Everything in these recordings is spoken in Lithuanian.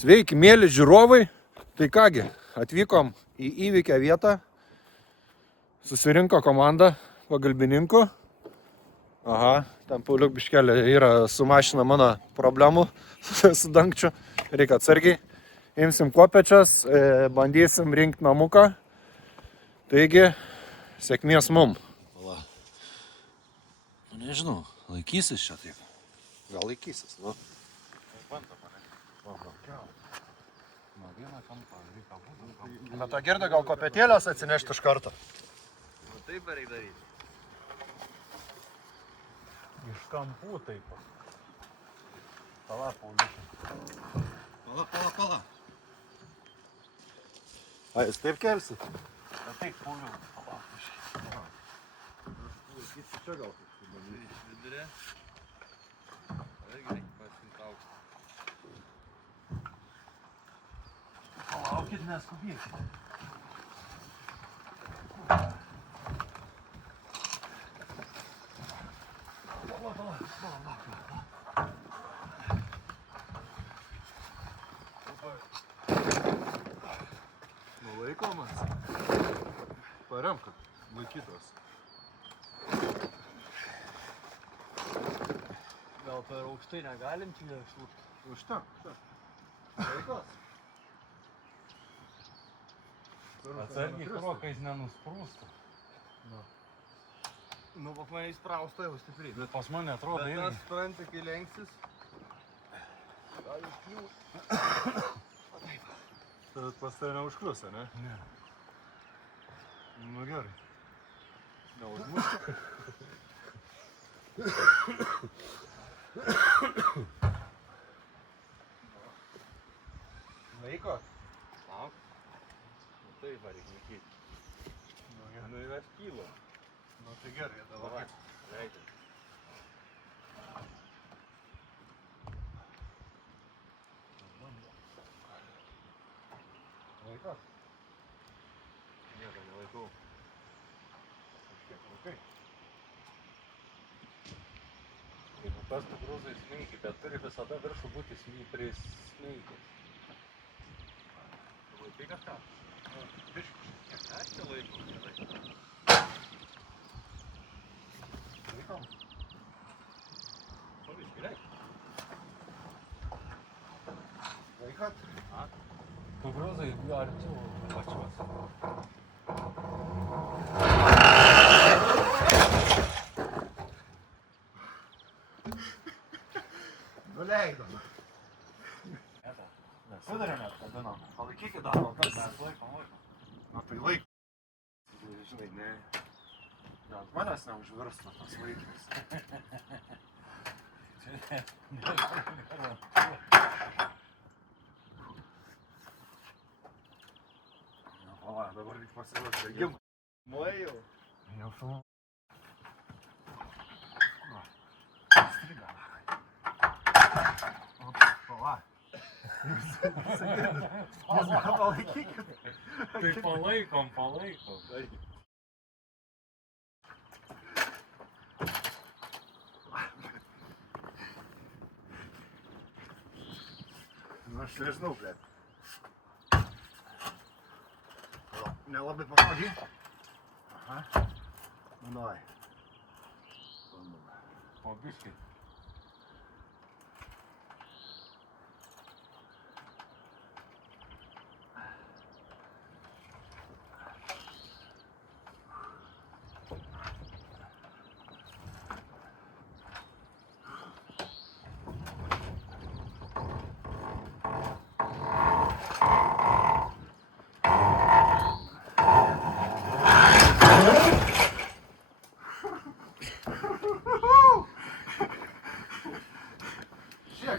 Sveiki, mėly žiūrovai. Tai kągi, atvykom į įvykę vietą. Susirinko komanda pagalbininkų. Aha, ten Pauliuk biškelė yra su mašina mano problemų su dangčiu. Reikia atsargiai. Imsim kopečias, bandysim rinkti namuką. Taigi, sėkmės mum. Nežinau, laikysis čia taip. Gal laikysis, nu. Na tą girdą gal kopetėlės atsinešti iš karto. Nu taip reikia daryti. Iš kampų taip. Pala, Pauliukė. Pala. A, jūs taip kelsi? Na taip, Pauliuk. Pala. Laikysi čia gal kažkaip. Vidurė. Irgi reikia pasiimti aukštą. Palaukit, neskubėkit. Nulaikomas. Parem, kad laikytos. Gal per aukštai negalim čia šlūkti? Užtenka. Laikos. Atsargiai krokais nenusprūsta. Nu, pas mane įsprausta jau stipriai. Bet pas mane atrodo Bet irgi. tas, supranti, kai lenksis. Gal iškliūs. Tad pas tai neužklius, ne? Ne. Nu gerai. Neužmušti. Laiko? Lauk. Nu, taip, reikia laikyti. Nu, ir aš kylo. Nu tai gerai, dabar. Leidžiu. Laiko? Nieko nelaikau. Kažkiek laikai. Jeigu tas kukurūzai smeikia, bet turi visada viršų būti prismeikęs. Tu laikai kažką? Biškis. Aš čia laikau, nelaikau. Laikom? Pavyzdžiui, leik. Laikat? Kukurūzai arčiau pačios. Nuleidom. Sudarėme atkabinom. Palaikykit dar kol kas. Mes laikom. Na tai laik. Žinai, ne. Ja, ant manęs neužvirsta tas laikas. Pala, dabar reikia pasiruošti bėgimą. Nuėjau. Jau filmu. Striga. Pala. Jūs palaikykit. Tai palaikom. Nu, aš nežinau, blėt. Nelabai patogiai. Aha. Nu, davai. Po biškį.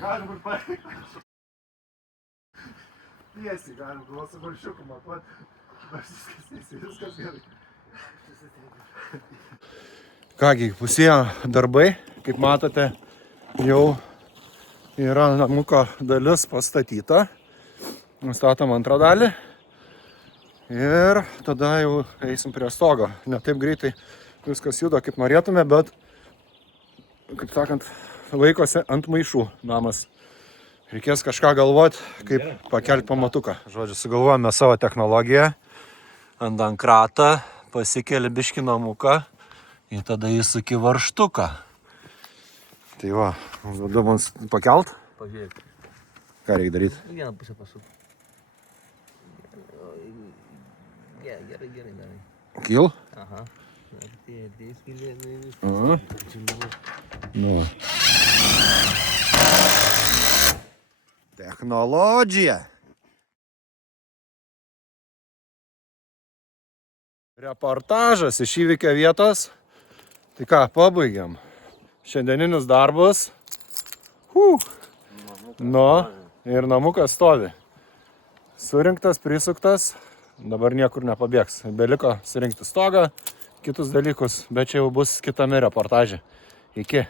Galim būt pareikas. Tiesiai galim buvo su balšiuku matuot. Viskas gerai. Kągi, pusėjo darbai. Kaip matote, jau yra namuko dalis pastatyta. Nustatom antrą dalį. Ir tada jau eisim prie stogo. Ne taip greitai viskas juda, kaip norėtume, bet, kaip sakant, laikosi ant maišų namas. Reikės kažką galvoti, kaip pakelti pamatuką. Žodžiu, sugalvojame savo technologiją. Ant ankratą pasikeli biškį namuką ir tada įsuki varžtuką. Tai va, duodu mums pakelt. Pažiūrėk. Ką reikia daryti? Vieną pusę pasuk. Gerai darai. Kil? Aha. Tai skilė, Aha. Nu. Technologija. Reportažas iš įvykio vietos. Tai ką, pabaigiam. Šiandieninis darbas. Nu, ir namukas stovi. Surinktas, prisuktas. Dabar niekur nepabėgs. Beliko surinkti stogą, kitus dalykus, bet čia jau bus kitame reportaže. Iki.